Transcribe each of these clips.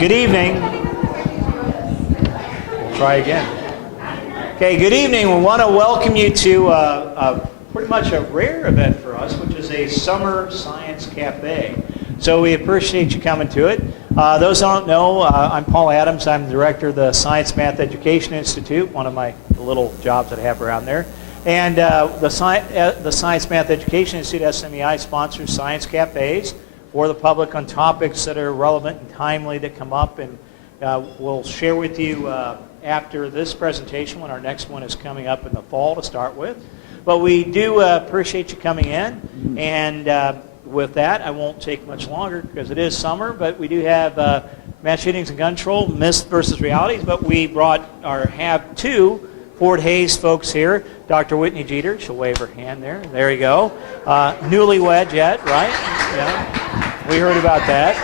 Good evening. We'll try again. Okay, good evening. We want to welcome you to pretty much a rare event for us, which is a summer science cafe. So we appreciate you coming to it. Those who don't know, I'm Paul Adams. I'm the director of the Science Math Education Institute, one of my little jobs that I have around there. And the Science Math Education Institute, SMEI, sponsors science cafes for the public on topics that are relevant and timely that come up. And we'll share with you after this presentation when our next one is coming up in the fall to start with. But we do appreciate you coming in. And with that, I won't take much longer because it is summer, but we do have mass shootings and gun control, myths versus realities. But we have two Fort Hays folks here. Dr. Whitney Jeter, she'll wave her hand there. There you go. Newlywed yet, right? Yeah. We heard about that.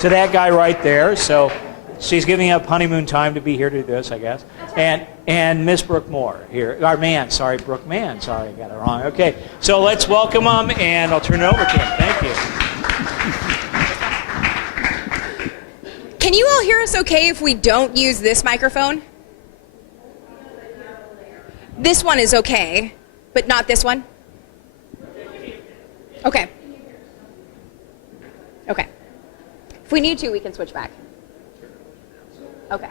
To that guy right there. So she's giving up honeymoon time to be here to do this, I guess. And Miss Brooke Moore here. Brooke Mann. Sorry, I got it wrong. Okay, so let's welcome them, and I'll turn it over to him. Thank you. Can you all hear us okay if we don't use this microphone? This one is okay, but not this one? Okay. Okay. If we need to, we can switch back. Okay.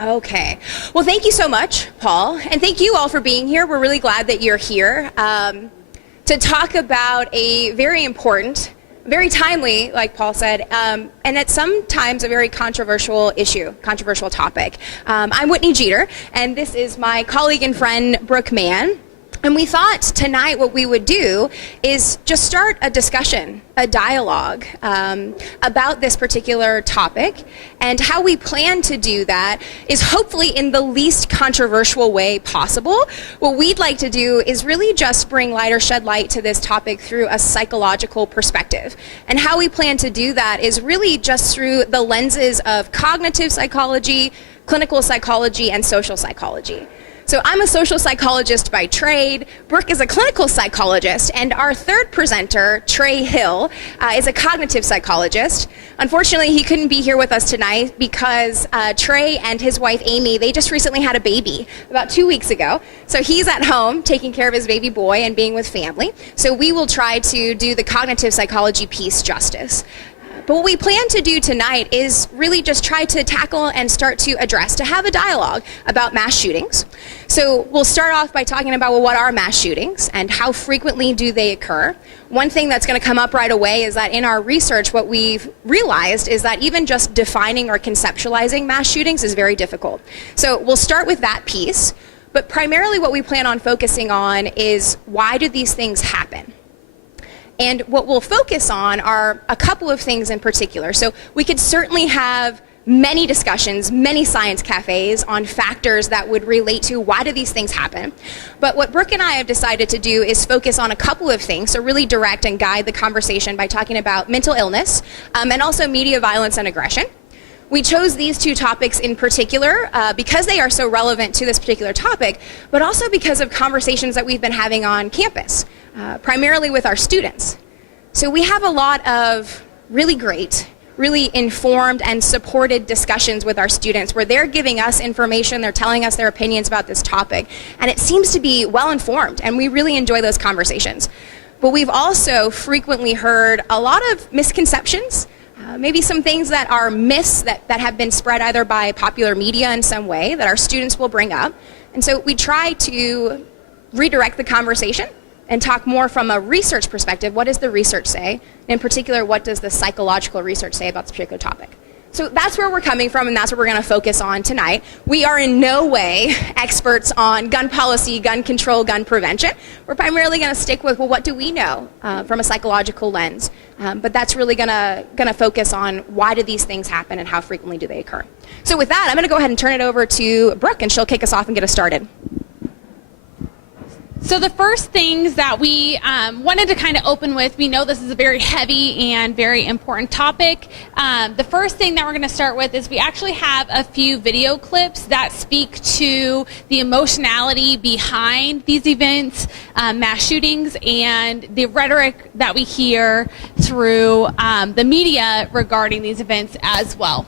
Okay. Well, thank you so much, Paul, and thank you all for being here. We're really glad that you're here to talk about a very important, very timely, like Paul said, and at sometimes a very controversial issue, controversial topic. I'm Whitney Jeter, and this is my colleague and friend, Brooke Mann. And we thought tonight what we would do is just start a discussion, a dialogue about this particular topic. And how we plan to do that is hopefully in the least controversial way possible. What we'd like to do is really just bring light or shed light to this topic through a psychological perspective. And how we plan to do that is really just through the lenses of cognitive psychology, clinical psychology, and social psychology. So I'm a social psychologist by trade, Brooke is a clinical psychologist, and our third presenter, Trey Hill, is a cognitive psychologist. Unfortunately, he couldn't be here with us tonight because Trey and his wife, Amy, they just recently had a baby about 2 weeks ago. So he's at home taking care of his baby boy and being with family. So we will try to do the cognitive psychology piece justice. But what we plan to do tonight is really just try to tackle and start to address, to have a dialogue about mass shootings. So we'll start off by talking about, well, what are mass shootings and how frequently do they occur? One thing that's going to come up right away is that in our research, what we've realized is that even just defining or conceptualizing mass shootings is very difficult. So we'll start with that piece, but primarily what we plan on focusing on is why do these things happen? And what we'll focus on are a couple of things in particular. So we could certainly have many discussions, many science cafes on factors that would relate to why do these things happen. But what Brooke and I have decided to do is focus on a couple of things, so really direct and guide the conversation by talking about mental illness and also media violence and aggression. We chose these two topics in particular because they are so relevant to this particular topic, but also because of conversations that we've been having on campus, primarily with our students. So we have a lot of really great, really informed and supported discussions with our students where they're giving us information, they're telling us their opinions about this topic, and it seems to be well informed, and we really enjoy those conversations. But we've also frequently heard a lot of misconceptions, maybe some things that are myths that have been spread either by popular media in some way that our students will bring up. And so we try to redirect the conversation and talk more from a research perspective. What does the research say? In particular, what does the psychological research say about this particular topic? So that's where we're coming from, and that's what we're going to focus on tonight. We are in no way experts on gun policy, gun control, gun prevention. We're primarily going to stick with, well, what do we know from a psychological lens? But that's really going to focus on why do these things happen and how frequently do they occur. So with that, I'm going to go ahead and turn it over to Brooke, and she'll kick us off and get us started. So the first things that we wanted to kind of open with, we know this is a very heavy and very important topic. The first thing that we're going to start with is we actually have a few video clips that speak to the emotionality behind these events, mass shootings, and the rhetoric that we hear through the media regarding these events as well.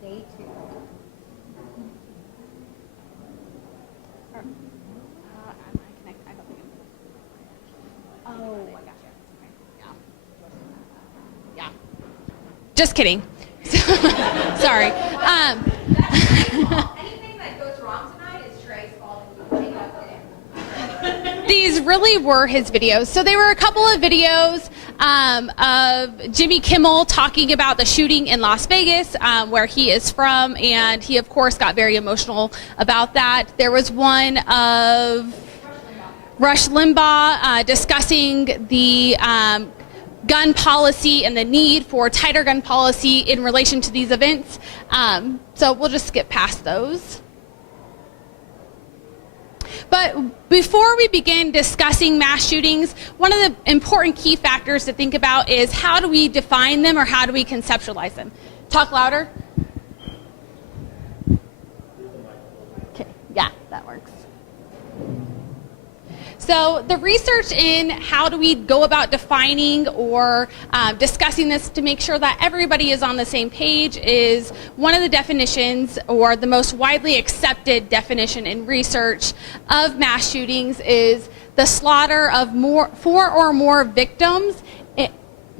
Stay tuned. Oh, I gotcha. Yeah. Just kidding. Sorry. Anything that goes wrong tonight is Trey's fault. Take it up to him. These really were his videos. So they were a couple of videos of Jimmy Kimmel talking about the shooting in Las Vegas, where he is from, and he, of course, got very emotional about that. There was one of Rush Limbaugh discussing the gun policy and the need for tighter gun policy in relation to these events. So we'll just skip past those. But before we begin discussing mass shootings, one of the important key factors to think about is how do we define them or how do we conceptualize them? Talk louder. Okay, yeah, that works. So the research in how do we go about defining or discussing this to make sure that everybody is on the same page is one of the definitions, or the most widely accepted definition in research of mass shootings is the slaughter of four or more victims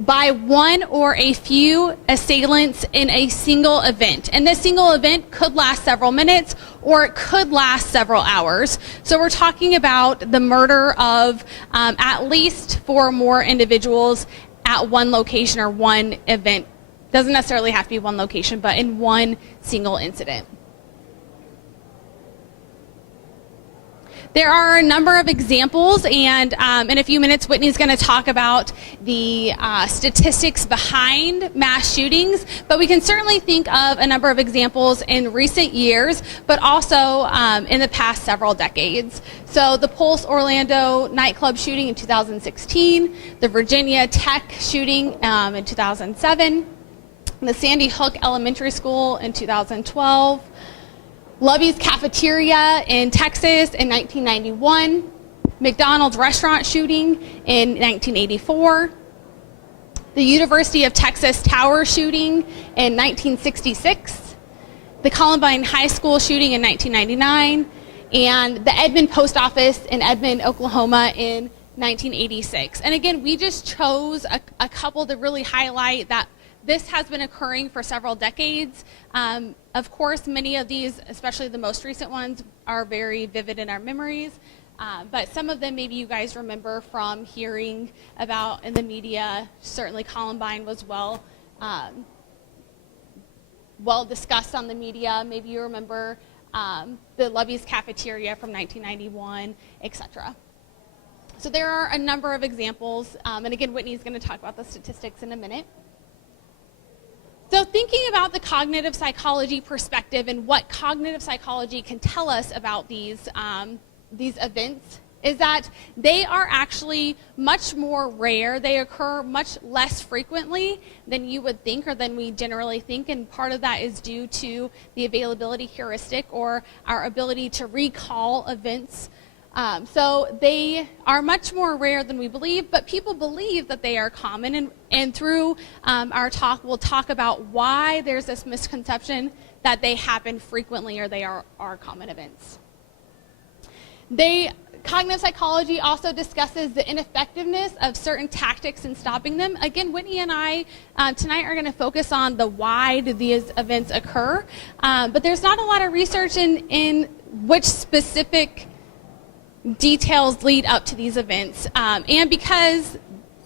by one or a few assailants in a single event. And this single event could last several minutes or it could last several hours. So we're talking about the murder of at least four or more individuals at one location or one event. Doesn't necessarily have to be one location, but in one single incident. There are a number of examples, and in a few minutes, Whitney's going to talk about the statistics behind mass shootings, but we can certainly think of a number of examples in recent years, but also in the past several decades. So the Pulse Orlando nightclub shooting in 2016, the Virginia Tech shooting in 2007, the Sandy Hook Elementary School in 2012, Lovey's Cafeteria in Texas in 1991, McDonald's restaurant shooting in 1984, the University of Texas Tower shooting in 1966, the Columbine High School shooting in 1999, and the Edmond Post Office in Edmond, Oklahoma in 1986. And again, we just chose a couple to really highlight that this has been occurring for several decades. Of course, many of these, especially the most recent ones, are very vivid in our memories. But some of them maybe you guys remember from hearing about in the media. Certainly Columbine was well discussed on the media. Maybe you remember the Lovey's Cafeteria from 1991, etc. So there are a number of examples. And again, Whitney's going to talk about the statistics in a minute. So thinking about the cognitive psychology perspective and what cognitive psychology can tell us about these events is that they are actually much more rare. They occur much less frequently than you would think or than we generally think, and part of that is due to the availability heuristic, or our ability to recall events. So they are much more rare than we believe, but people believe that they are common, and through our talk, we'll talk about why there's this misconception that they happen frequently or they are common events. Cognitive psychology also discusses the ineffectiveness of certain tactics in stopping them. Again, Whitney and I tonight are going to focus on the why do these events occur, but there's not a lot of research in which specific details lead up to these events, and because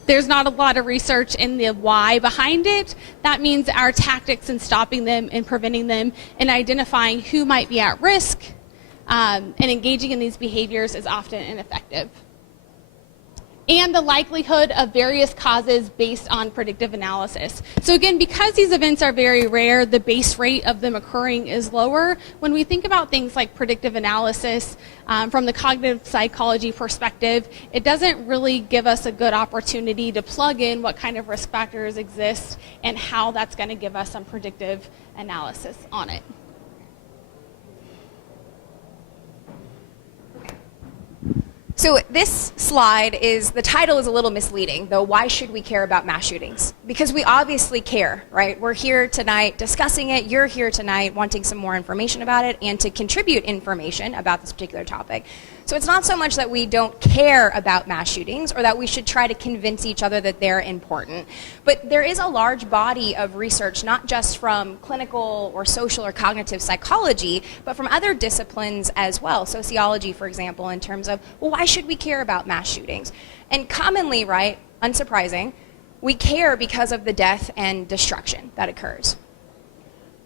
there's not a lot of research in the why behind it. That means our tactics in stopping them and preventing them and identifying who might be at risk and engaging in these behaviors is often ineffective. And the likelihood of various causes based on predictive analysis. So again, because these events are very rare, the base rate of them occurring is lower. When we think about things like predictive analysis from the cognitive psychology perspective, it doesn't really give us a good opportunity to plug in what kind of risk factors exist and how that's going to give us some predictive analysis on it. So this slide the title is a little misleading, though. Why should we care about mass shootings? Because we obviously care, right? We're here tonight discussing it. You're here tonight wanting some more information about it and to contribute information about this particular topic. So it's not so much that we don't care about mass shootings or that we should try to convince each other that they're important. But there is a large body of research, not just from clinical or social or cognitive psychology, but from other disciplines as well. Sociology, for example, in terms of, well, why should we care about mass shootings? And commonly, right, unsurprising, we care because of the death and destruction that occurs.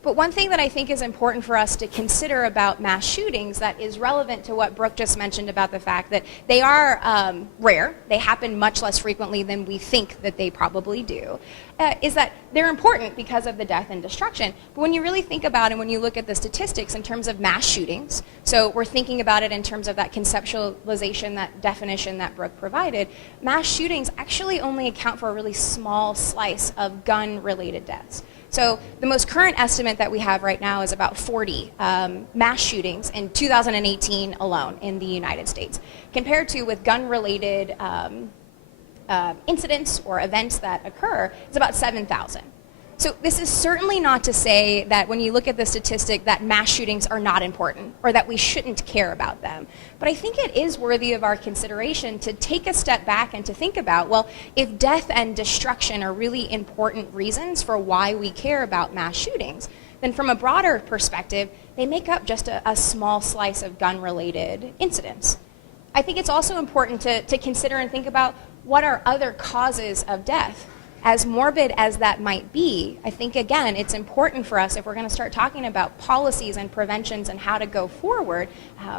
But one thing that I think is important for us to consider about mass shootings that is relevant to what Brooke just mentioned about the fact that they are rare, they happen much less frequently than we think that they probably do, is that they're important because of the death and destruction. But when you really think about it, when you look at the statistics in terms of mass shootings, so we're thinking about it in terms of that conceptualization, that definition that Brooke provided, mass shootings actually only account for a really small slice of gun-related deaths. So the most current estimate that we have right now is about 40 mass shootings in 2018 alone in the United States, compared to with gun-related incidents or events that occur, it's about 7,000. So this is certainly not to say that when you look at the statistic that mass shootings are not important or that we shouldn't care about them. But I think it is worthy of our consideration to take a step back and to think about, well, if death and destruction are really important reasons for why we care about mass shootings, then from a broader perspective, they make up just a small slice of gun-related incidents. I think it's also important to consider and think about what are other causes of death. As morbid as that might be, I think, again, it's important for us, if we're going to start talking about policies and preventions and how to go forward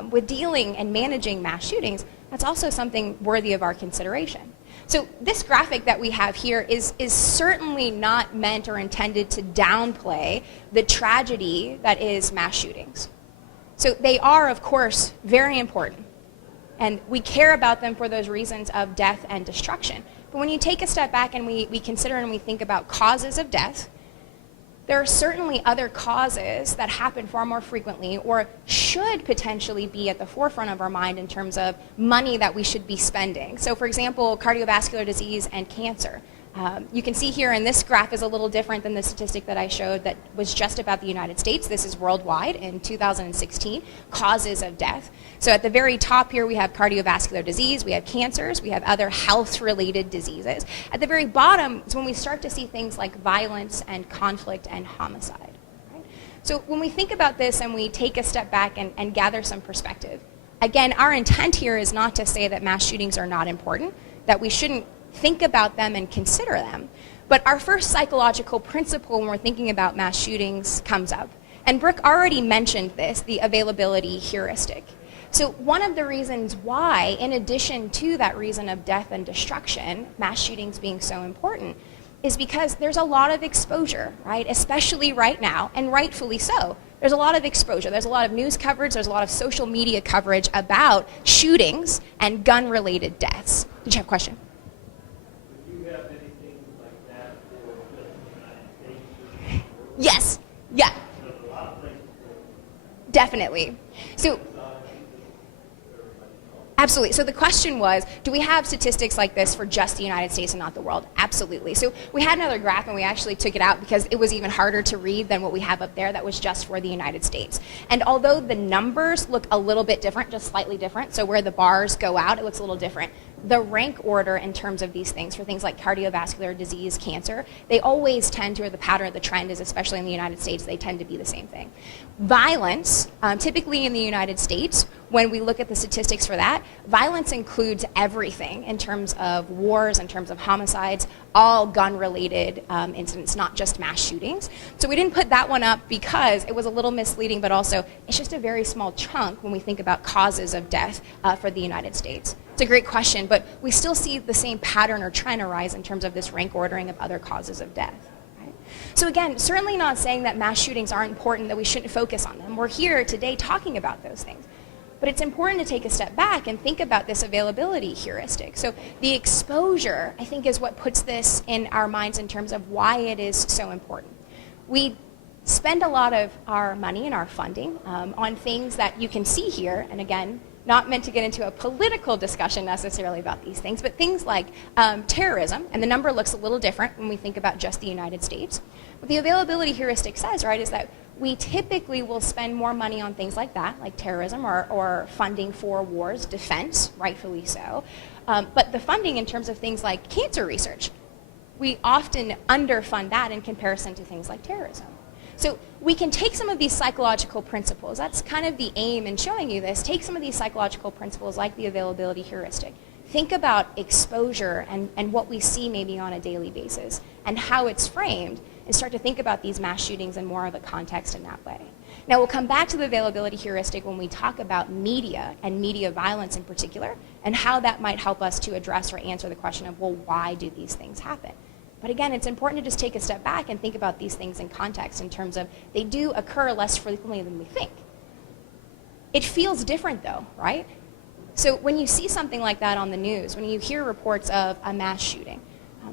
with dealing and managing mass shootings, that's also something worthy of our consideration. So this graphic that we have here is certainly not meant or intended to downplay the tragedy that is mass shootings. So they are, of course, very important, and we care about them for those reasons of death and destruction. But when you take a step back and we consider and we think about causes of death, there are certainly other causes that happen far more frequently or should potentially be at the forefront of our mind in terms of money that we should be spending. So for example, cardiovascular disease and cancer. You can see here, and this graph is a little different than the statistic that I showed that was just about the United States. This is worldwide in 2016, causes of death. So at the very top here we have cardiovascular disease, we have cancers, we have other health-related diseases. At the very bottom is when we start to see things like violence and conflict and homicide. Right? So when we think about this and we take a step back and gather some perspective, again, our intent here is not to say that mass shootings are not important, that we shouldn't think about them and consider them. But our first psychological principle when we're thinking about mass shootings comes up. And Brooke already mentioned this, the availability heuristic. So one of the reasons why, in addition to that reason of death and destruction, mass shootings being so important, is because there's a lot of exposure, right? Especially right now, and rightfully so. There's a lot of exposure. There's a lot of news coverage. There's a lot of social media coverage about shootings and gun-related deaths. Did you have a question? Yes, yeah, definitely. So, absolutely. So the question was, do we have statistics like this for just the United States and not the world? Absolutely. So we had another graph and we actually took it out because it was even harder to read than what we have up there that was just for the United States. And although the numbers look a little bit different, just slightly different, so where the bars go out, it looks a little different. The rank order in terms of these things for things like cardiovascular disease, cancer, they always tend to, or the pattern of the trend is, especially in the United States, they tend to be the same thing. Violence, typically in the United States, when we look at the statistics for that, violence includes everything in terms of wars, in terms of homicides, all gun-related incidents, not just mass shootings. So we didn't put that one up because it was a little misleading, but also it's just a very small chunk when we think about causes of death for the United States. It's a great question, but we still see the same pattern or trend arise in terms of this rank ordering of other causes of death. So again, certainly not saying that mass shootings aren't important, that we shouldn't focus on them. We're here today talking about those things. But it's important to take a step back and think about this availability heuristic. So the exposure, I think, is what puts this in our minds in terms of why it is so important. We spend a lot of our money and our funding on things that you can see here, and again, not meant to get into a political discussion necessarily about these things, but things like terrorism, and the number looks a little different when we think about just the United States. What the availability heuristic says, right, is that we typically will spend more money on things like that, like terrorism or funding for wars, defense, rightfully so. But the funding in terms of things like cancer research, we often underfund that in comparison to things like terrorism. So we can take some of these psychological principles, that's kind of the aim in showing you this, take some of these psychological principles like the availability heuristic, think about exposure and what we see maybe on a daily basis and how it's framed, and start to think about these mass shootings in more of a context in that way. Now we'll come back to the availability heuristic when we talk about media and media violence in particular, and how that might help us to address or answer the question of, well, why do these things happen? But again, it's important to just take a step back and think about these things in context in terms of they do occur less frequently than we think. It feels different though, right? So when you see something like that on the news, when you hear reports of a mass shooting,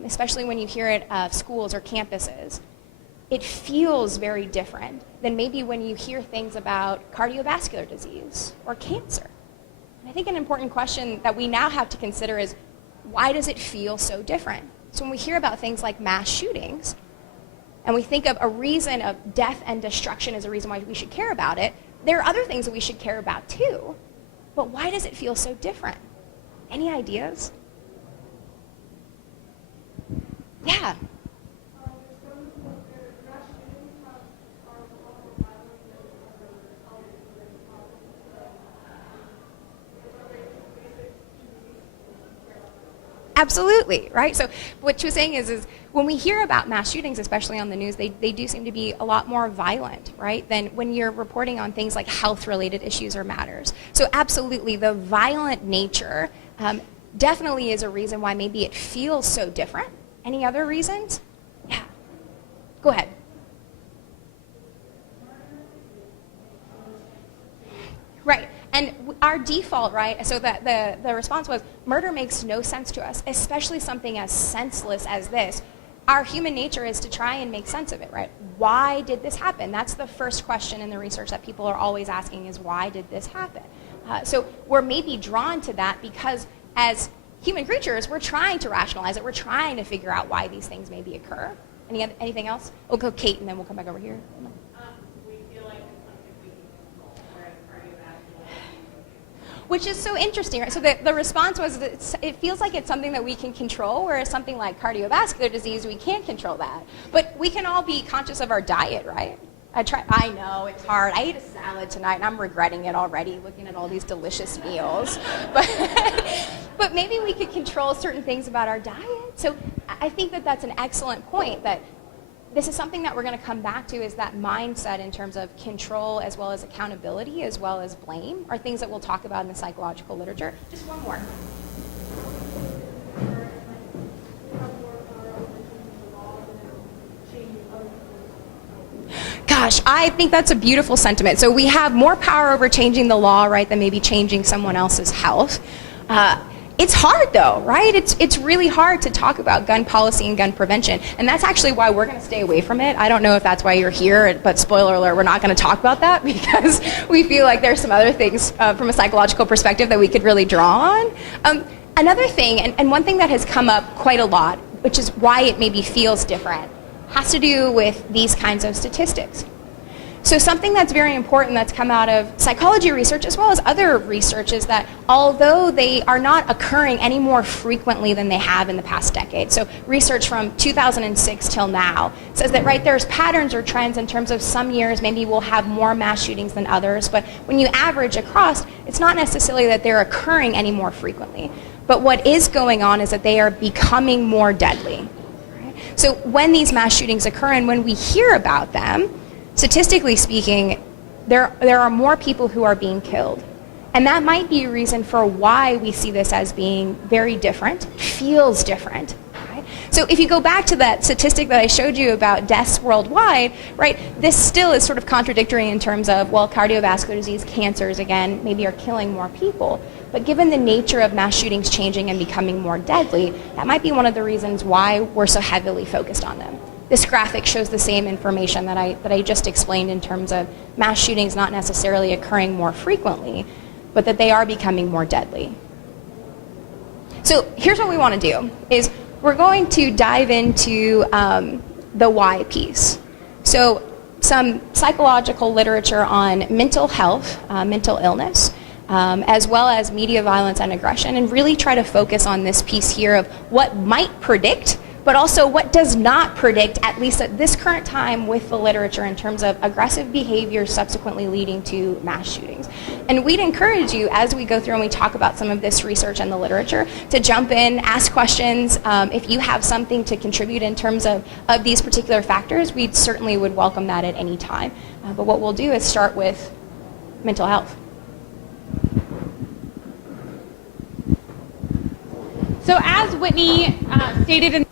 especially when you hear it of schools or campuses, it feels very different than maybe when you hear things about cardiovascular disease or cancer. And I think an important question that we now have to consider is, why does it feel so different? So when we hear about things like mass shootings, and we think of a reason of death and destruction as a reason why we should care about it, there are other things that we should care about too. But why does it feel so different? Any ideas? Yeah. Absolutely, right? So what she was saying is when we hear about mass shootings, especially on the news, they do seem to be a lot more violent, right, than when you're reporting on things like health-related issues or matters. So absolutely, the violent nature definitely is a reason why maybe it feels so different. Any other reasons? Yeah. Go ahead. Right. And our default, right, so that the response was, murder makes no sense to us, especially something as senseless as this. Our human nature is to try and make sense of it, right? Why did this happen? That's the first question in the research that people are always asking is, why did this happen? So we're maybe drawn to that because as human creatures, we're trying to rationalize it. We're trying to figure out why these things maybe occur. Anything else? We'll go Kate, and then we'll come back over here. We feel like it's something we can control, whereas cardiovascular. Which is so interesting, right? So the response was that it feels like it's something that we can control, whereas something like cardiovascular disease, we can't control that. But we can all be conscious of our diet, right? I know, it's hard. I ate a salad tonight, and I'm regretting it already, looking at all these delicious meals. But maybe we could control certain things about our diet. So I think that that's an excellent point, that this is something that we're going to come back to, is that mindset in terms of control as well as accountability as well as blame are things that we'll talk about in the psychological literature. Just one more. Gosh, I think that's a beautiful sentiment. So we have more power over changing the law, right, than maybe changing someone else's health. It's hard though, right? It's really hard to talk about gun policy and gun prevention, and that's actually why we're going to stay away from it. I don't know if that's why you're here, but spoiler alert, we're not going to talk about that because we feel like there's some other things from a psychological perspective that we could really draw on. Another thing, and one thing that has come up quite a lot, which is why it maybe feels different, has to do with these kinds of statistics. So something that's very important that's come out of psychology research as well as other research is that although they are not occurring any more frequently than they have in the past decade, so research from 2006 till now says that, right, there's patterns or trends in terms of some years maybe we'll have more mass shootings than others, but when you average across, it's not necessarily that they're occurring any more frequently. But what is going on is that they are becoming more deadly. Right? So when these mass shootings occur and when we hear about them, statistically speaking, there are more people who are being killed. And that might be a reason for why we see this as being very different, feels different. Right? So if you go back to that statistic that I showed you about deaths worldwide, right, this still is sort of contradictory in terms of, well, cardiovascular disease, cancers, again, maybe are killing more people. But given the nature of mass shootings changing and becoming more deadly, that might be one of the reasons why we're so heavily focused on them. This graphic shows the same information that I just explained in terms of mass shootings not necessarily occurring more frequently, but that they are becoming more deadly. So here's what we want to do, is we're going to dive into the why piece. So some psychological literature on mental health, mental illness, as well as media violence and aggression, and really try to focus on this piece here of what might predict, but also what does not predict, at least at this current time with the literature in terms of aggressive behavior subsequently leading to mass shootings. And we'd encourage you, as we go through and we talk about some of this research and the literature, to jump in, ask questions. If you have something to contribute in terms of these particular factors, we certainly would welcome that at any time. But what we'll do is start with mental health. So as Whitney stated in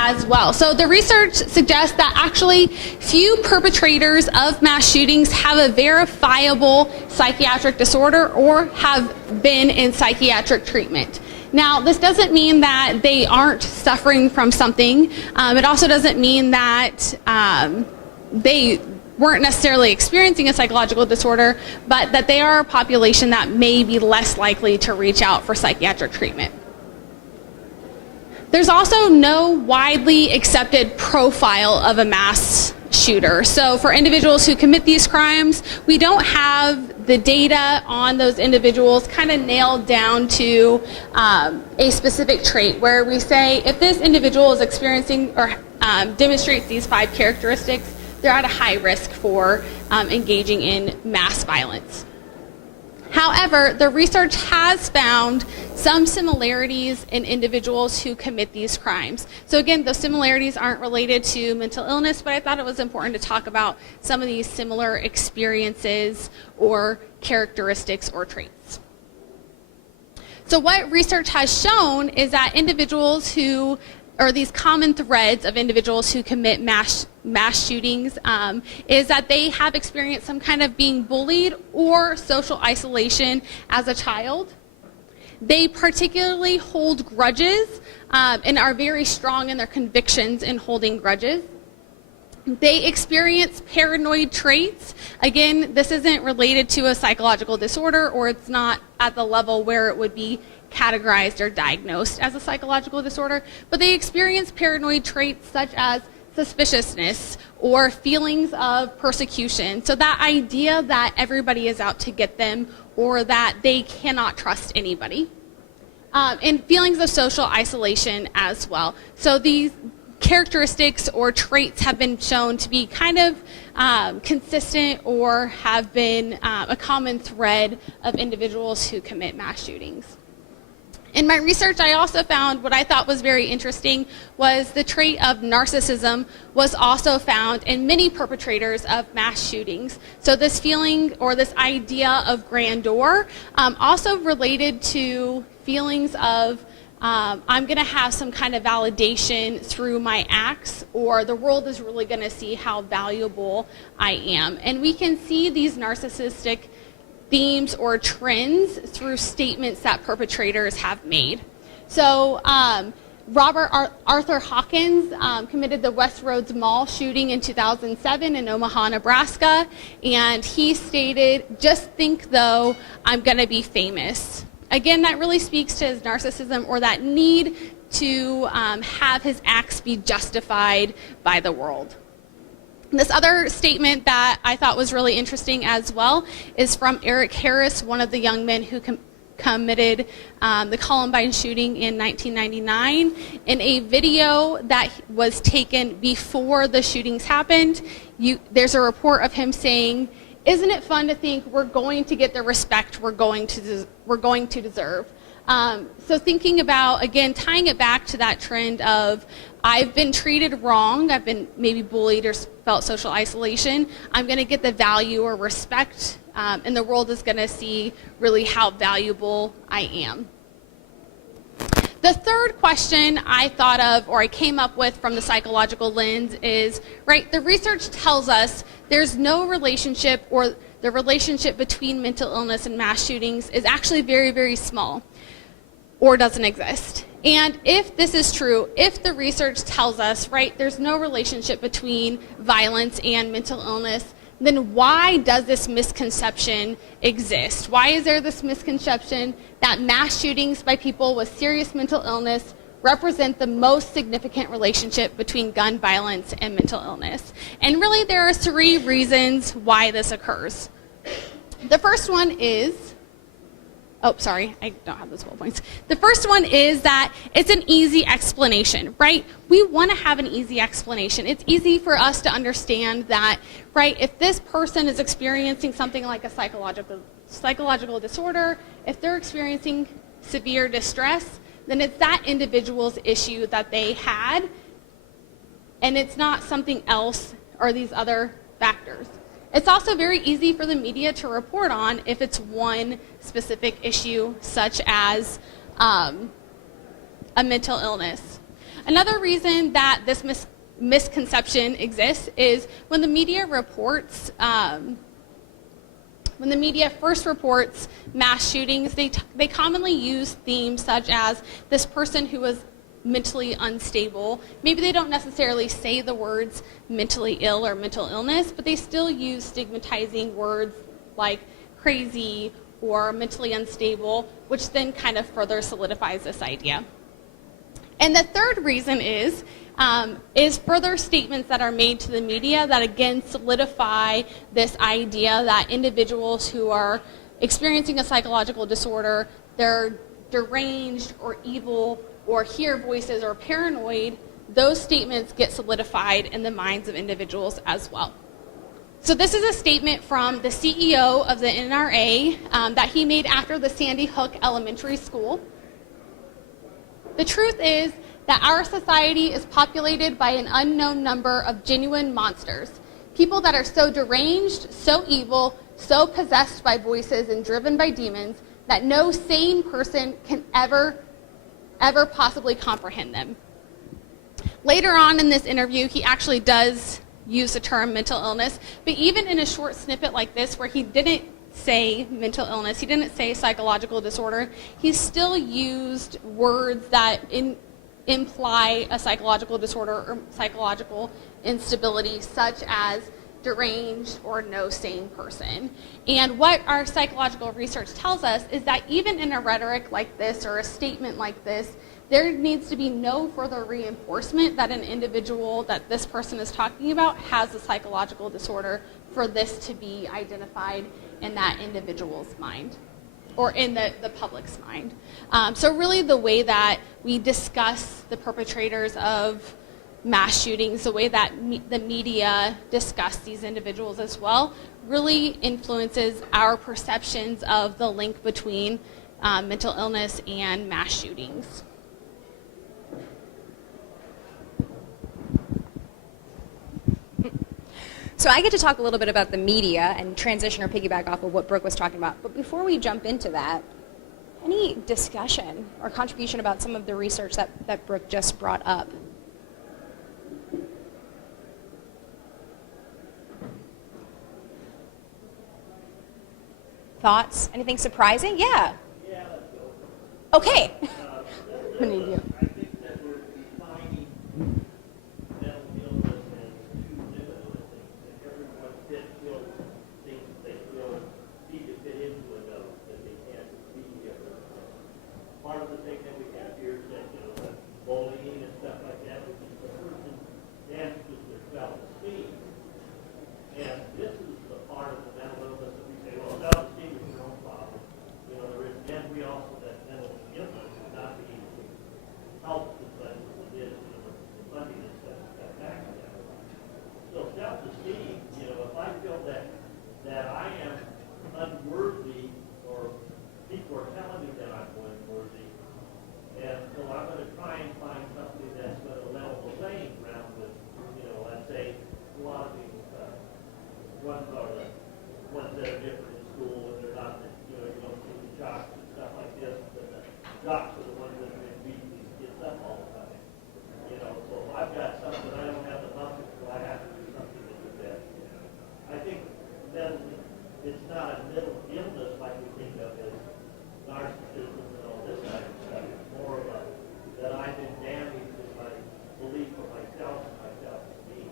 as well. So the research suggests that actually few perpetrators of mass shootings have a verifiable psychiatric disorder or have been in psychiatric treatment. Now, this doesn't mean that they aren't suffering from something. It also doesn't mean that they weren't necessarily experiencing a psychological disorder, but that they are a population that may be less likely to reach out for psychiatric treatment. There's also no widely accepted profile of a mass shooter. So for individuals who commit these crimes, we don't have the data on those individuals kind of nailed down to a specific trait where we say if this individual is experiencing or demonstrates these 5 characteristics, they're at a high risk for engaging in mass violence. However, the research has found some similarities in individuals who commit these crimes. So again, those similarities aren't related to mental illness, but I thought it was important to talk about some of these similar experiences or characteristics or traits. So what research has shown is that individuals who, or these common threads of individuals who commit mass shootings is that they have experienced some kind of being bullied or social isolation as a child. They particularly hold grudges and are very strong in their convictions in holding grudges. They experience paranoid traits. Again, this isn't related to a psychological disorder, or it's not at the level where it would be categorized or diagnosed as a psychological disorder, but they experience paranoid traits such as suspiciousness or feelings of persecution. So that idea that everybody is out to get them or that they cannot trust anybody. And feelings of social isolation as well. So these characteristics or traits have been shown to be kind of consistent or have been a common thread of individuals who commit mass shootings. In my research, I also found what I thought was very interesting was the trait of narcissism was also found in many perpetrators of mass shootings. So this feeling or this idea of grandeur also related to feelings of I'm going to have some kind of validation through my acts, or the world is really going to see how valuable I am. And we can see these narcissistic themes or trends through statements that perpetrators have made. So Arthur Hawkins committed the Westroads Mall shooting in 2007 in Omaha, Nebraska, and he stated, "Just think though, I'm gonna be famous." Again, that really speaks to his narcissism or that need to have his acts be justified by the world. This other statement that I thought was really interesting as well is from Eric Harris, one of the young men who committed the Columbine shooting in 1999. In a video that was taken before the shootings happened, there's a report of him saying, "Isn't it fun to think we're going to get the respect we're going to deserve?" So thinking about, again, tying it back to that trend of I've been treated wrong, I've been maybe bullied or felt social isolation, I'm going to get the value or respect, and the world is going to see really how valuable I am. The third question I thought of, or I came up with from the psychological lens is, right, the research tells us there's no relationship, or the relationship between mental illness and mass shootings is actually very, very small or doesn't exist. And if this is true, if the research tells us, right, there's no relationship between violence and mental illness, then why does this misconception exist? Why is there this misconception that mass shootings by people with serious mental illness represent the most significant relationship between gun violence and mental illness? And really there are 3 reasons why this occurs. The first one is, oh, sorry, I don't have those bullet points. The first one is that it's an easy explanation, right? We want to have an easy explanation. It's easy for us to understand that, right, if this person is experiencing something like a psychological disorder, if they're experiencing severe distress, then it's that individual's issue that they had, and it's not something else or these other factors. It's also very easy for the media to report on if it's one specific issue, such as a mental illness. Another reason that this misconception exists is when the media reports, when the media first reports mass shootings, they commonly use themes such as this person who was mentally unstable. Maybe they don't necessarily say the words mentally ill or mental illness, but they still use stigmatizing words like crazy or mentally unstable, which then kind of further solidifies this idea. And the third reason is further statements that are made to the media that again solidify this idea that individuals who are experiencing a psychological disorder, they're deranged or evil or hear voices or paranoid. Those statements get solidified in the minds of individuals as well. So this is a statement from the CEO of the NRA that he made after the Sandy Hook Elementary School. The truth is that our society is populated by an unknown number of genuine monsters, people that are so deranged, so evil, so possessed by voices and driven by demons that no sane person can ever possibly comprehend them. Later on in this interview, he actually does use the term mental illness, but even in a short snippet like this where he didn't say mental illness, he didn't say psychological disorder, he still used words that imply a psychological disorder or psychological instability, such as deranged or no sane person. And what our psychological research tells us is that even in a rhetoric like this or a statement like this, there needs to be no further reinforcement that an individual that this person is talking about has a psychological disorder for this to be identified in that individual's mind or in the public's mind. So really the way that we discuss the perpetrators of mass shootings, the way that the media discuss these individuals as well, really influences our perceptions of the link between mental illness and mass shootings. So I get to talk a little bit about the media and transition or piggyback off of what Brooke was talking about. But before we jump into that, any discussion or contribution about some of the research that Brooke just brought up? Thoughts? Anything surprising? Yeah. Yeah, let's go. Okay. I think that we're defining mental illness as two limited things, and everyone thinks they feel need to fit into another, that they can't be different. Part of the thing that we have here is that, bullying and stuff like that, which is the person damages their self-esteem. And this is the part of the mental illness that we say, well, self-esteem is your own problem. And we also, that mental illness is not being helped as much as it is, the funding and stuff got back to that. So self-esteem, if I feel that I am unworthy, or people are telling me that I'm unworthy, and so I'm going to try and find something that's going to level the playing ground with, let's say, a lot of these ones are the ones that are different in school, and they're not, you don't see the jocks and stuff like this, but the jocks are the ones that have been beating these kids up all the time. So if I've got something, I don't have the bucket, so I have to do something to do that. I think then it's not a mental illness like we think of as narcissism and all this kind of stuff. It's more of that I've been damaged in my belief for myself and my self-esteem.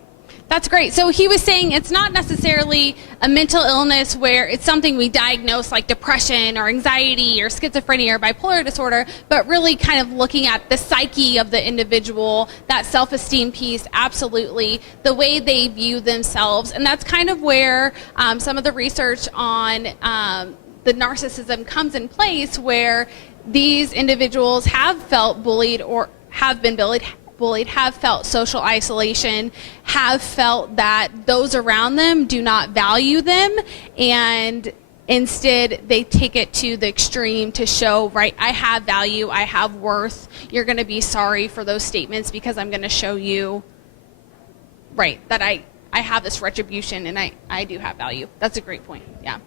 That's great. So he was saying it's not necessarily a mental illness where it's something we diagnose like depression or anxiety or schizophrenia or bipolar disorder, but really kind of looking at the psyche of the individual, that self-esteem piece, absolutely, the way they view themselves. And that's kind of where some of the research on the narcissism comes in place, where these individuals have felt bullied or have been bullied, have felt social isolation, have felt that those around them do not value them, and instead they take it to the extreme to show, right, I have value, I have worth, you're going to be sorry for those statements because I'm going to show you, right, that I have this retribution and I do have value. That's a great point, yeah.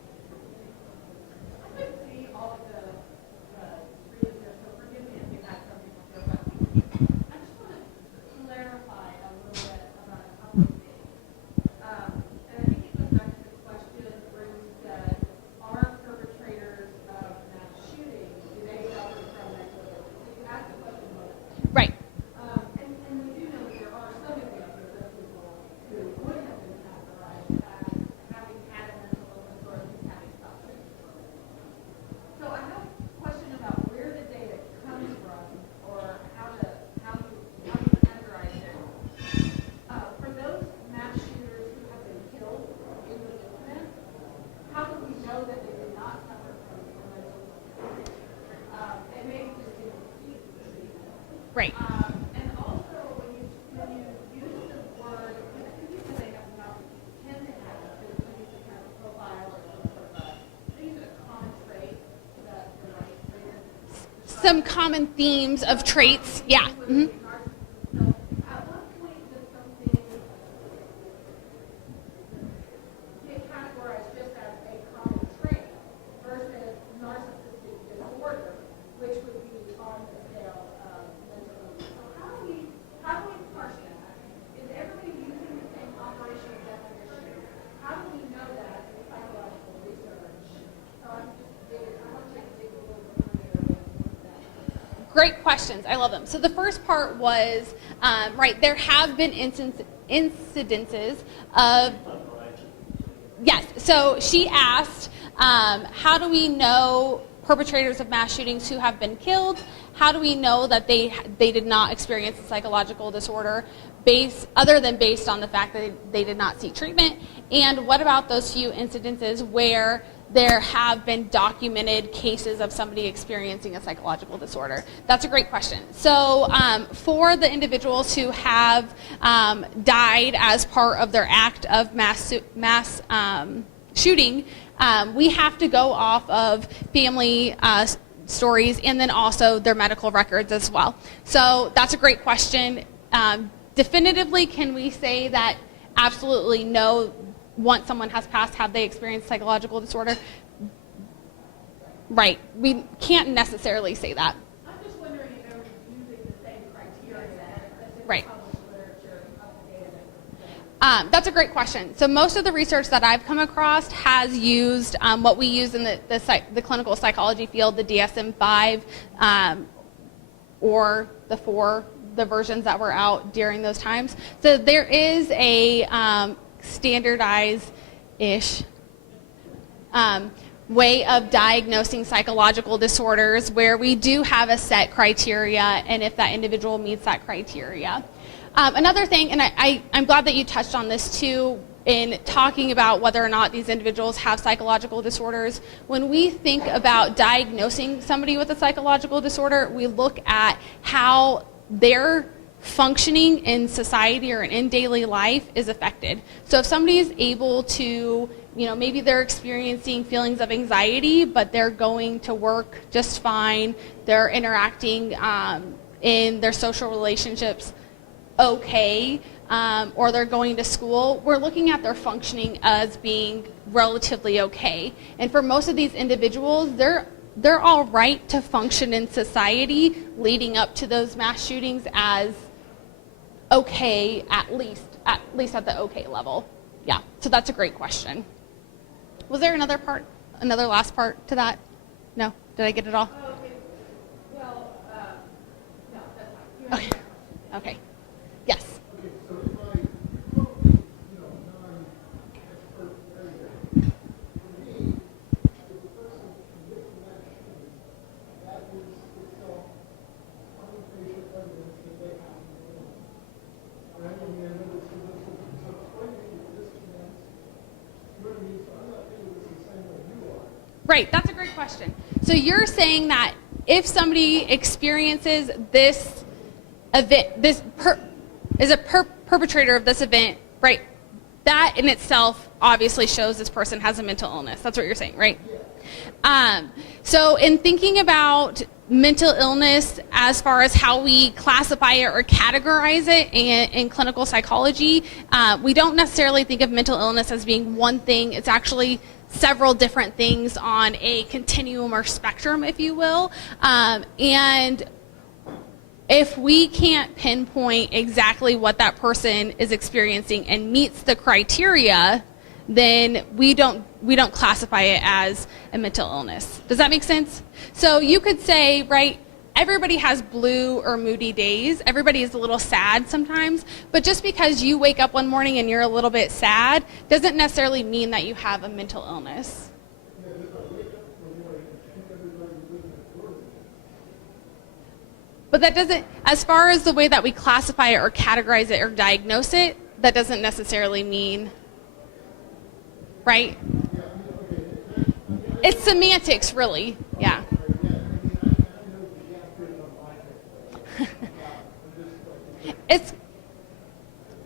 Right. And we do know that there are some examples of people who would have been categorized as having had a mental illness or at least having stopped treatment for a mental illness. So I have a question about where the data comes from or how you categorize it. For those mass shooters who have been killed in those incidents, how do we know that they did not suffer from a mental illness? And maybe just didn't receive treatment. Right. And also, when you use the word, I think you said they have not tend to have this kind of profile or some sort of I think it's a common trait that the right brain. Some common themes of traits. Yeah. Mhm. So, at what point does something get categorized just as a common trait versus narcissistic disorder, which would be on the scale of mental illness? So how do we parse that? Is everybody using the same operational definition? How do we know that in psychological research? So I want you to dig a little bit further into that. Great questions. I love them. So the first part was, right, there have been incidences of, yes. So she asked, how do we know perpetrators of mass shootings who have been killed, how do we know that they did not experience a psychological disorder other than based on the fact that they did not seek treatment? And what about those few incidences where there have been documented cases of somebody experiencing a psychological disorder? That's a great question. So for the individuals who have died as part of their act of mass shooting, we have to go off of family stories and then also their medical records as well. So that's a great question. Definitively, can we say that absolutely no, once someone has passed, have they experienced psychological disorder? Right. We can't necessarily say that. I'm just wondering if they're using the same criteria that's in Right. the published literature of the data. That's a great question. So most of the research that I've come across has used what we use in the clinical psychology field, the DSM-5, or the versions that were out during those times. So there is a standardized-ish way of diagnosing psychological disorders where we do have a set criteria and if that individual meets that criteria. Another thing, and I'm glad that you touched on this too, in talking about whether or not these individuals have psychological disorders. When we think about diagnosing somebody with a psychological disorder, we look at how their functioning in society or in daily life is affected. So if somebody is able to, maybe they're experiencing feelings of anxiety, but they're going to work just fine, they're interacting in their social relationships okay, or they're going to school, we're looking at their functioning as being relatively okay. And for most of these individuals, they're all right to function in society leading up to those mass shootings as okay, at least at the okay level. Yeah, so that's a great question. Was there another last part to that? No? Did I get it all? Oh, okay. Well, no, that's fine. Okay. Okay. Yes. Okay, so if I totally, non-expert area, for me, if a person commits a mass shooting, that is itself prima facie evidence that they have an illness. Right? I mean, I know this is so explain to me this connects. You know what I mean? So I'm not thinking this the same way you are. Right, that's a great question. So you're saying that if somebody experiences this event, is a perpetrator of this event, right, that in itself obviously shows this person has a mental illness. That's what you're saying, right? So in thinking about mental illness as far as how we classify it or categorize it in clinical psychology, we don't necessarily think of mental illness as being one thing. It's actually several different things on a continuum or spectrum, if you will. And if we can't pinpoint exactly what that person is experiencing and meets the criteria, then we don't classify it as a mental illness. Does that make sense? So you could say, right, everybody has blue or moody days. Everybody is a little sad sometimes, but just because you wake up one morning and you're a little bit sad doesn't necessarily mean that you have a mental illness. But that doesn't, as far as the way that we classify it or categorize it or diagnose it, that doesn't necessarily mean, right? It's semantics, really, yeah.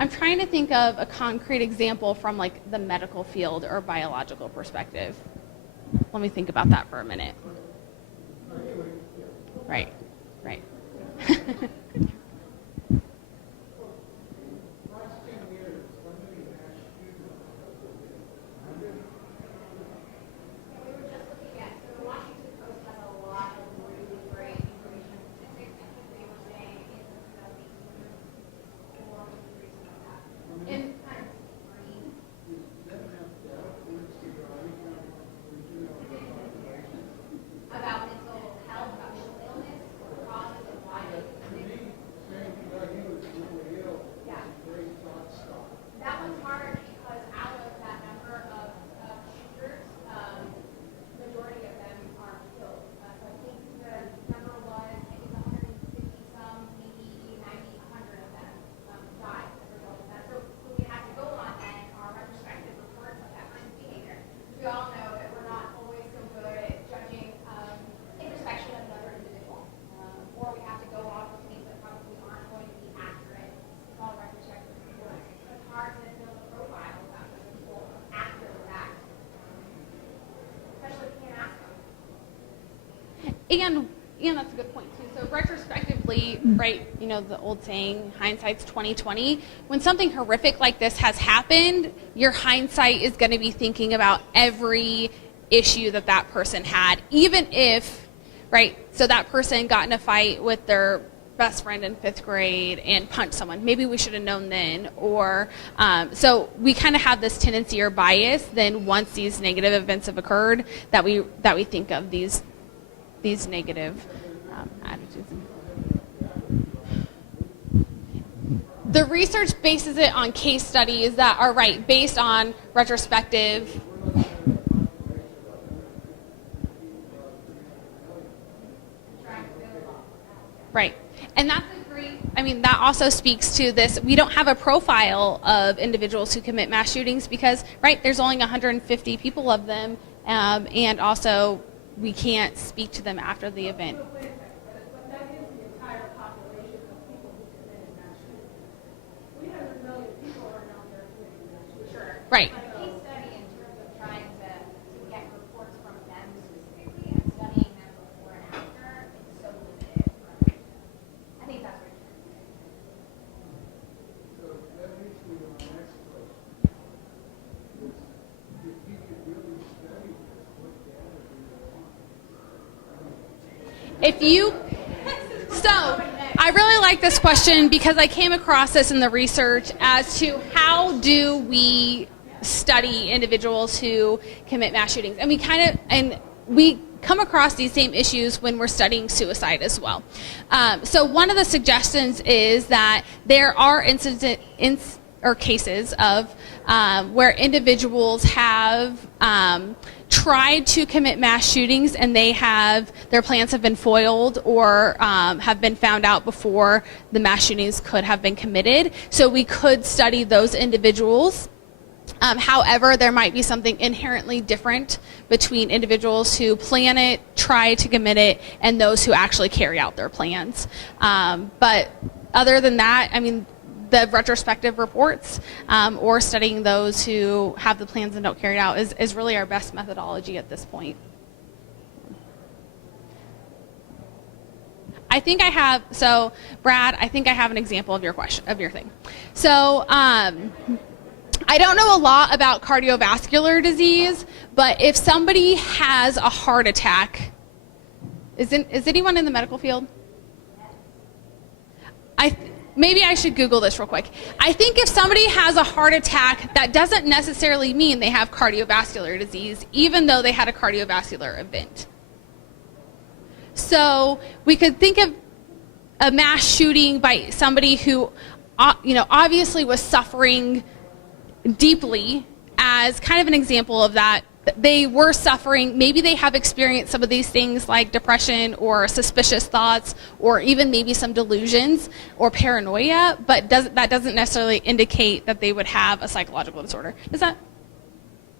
I'm trying to think of a concrete example from like the medical field or biological perspective. Let me think about that for a minute. Right. And that's a good point too. So retrospectively, right, you know, the old saying, hindsight's 20/20. When something horrific like this has happened, your hindsight is going to be thinking about every issue that that person had, even if, right, so that person got in a fight with their best friend in 5th grade and punched someone. Maybe we should have known then, or so we kind of have this tendency or bias then once these negative events have occurred that we think of these negative attitudes. The research bases it on case studies that are based on retrospective. Right. And that's a great, that also speaks to this. We don't have a profile of individuals who commit mass shootings because, there's only 150 people of them, and also we can't speak to them after the event. But that is the entire population of people who committed mass shootings. 300 million people are out there committing mass shootings. Sure. Right. But a case study in terms of trying to get reports from them specifically and studying them before and after is so limited. I think that's what you're saying. So that leads me to my next question. If you could really study this, what data do you want? So I really like this question because I came across this in the research as to how do we study individuals who commit mass shootings, and we come across these same issues when we're studying suicide as well. So one of the suggestions is that there are cases of where individuals have tried to commit mass shootings and their plans have been foiled or have been found out before the mass shootings could have been committed. So we could study those individuals. However, there might be something inherently different between individuals who plan it, try to commit it, and those who actually carry out their plans. But other than that, the retrospective reports or studying those who have the plans and don't carry it out is really our best methodology at this point. Brad, I think I have an example of your question, of your thing. So I don't know a lot about cardiovascular disease, but if somebody has a heart attack, is anyone in the medical field? Maybe I should Google this real quick. I think if somebody has a heart attack, that doesn't necessarily mean they have cardiovascular disease, even though they had a cardiovascular event. So we could think of a mass shooting by somebody who, obviously was suffering deeply as kind of an example of that. They were suffering. Maybe they have experienced some of these things like depression or suspicious thoughts or even maybe some delusions or paranoia, but that doesn't necessarily indicate that they would have a psychological disorder. Does that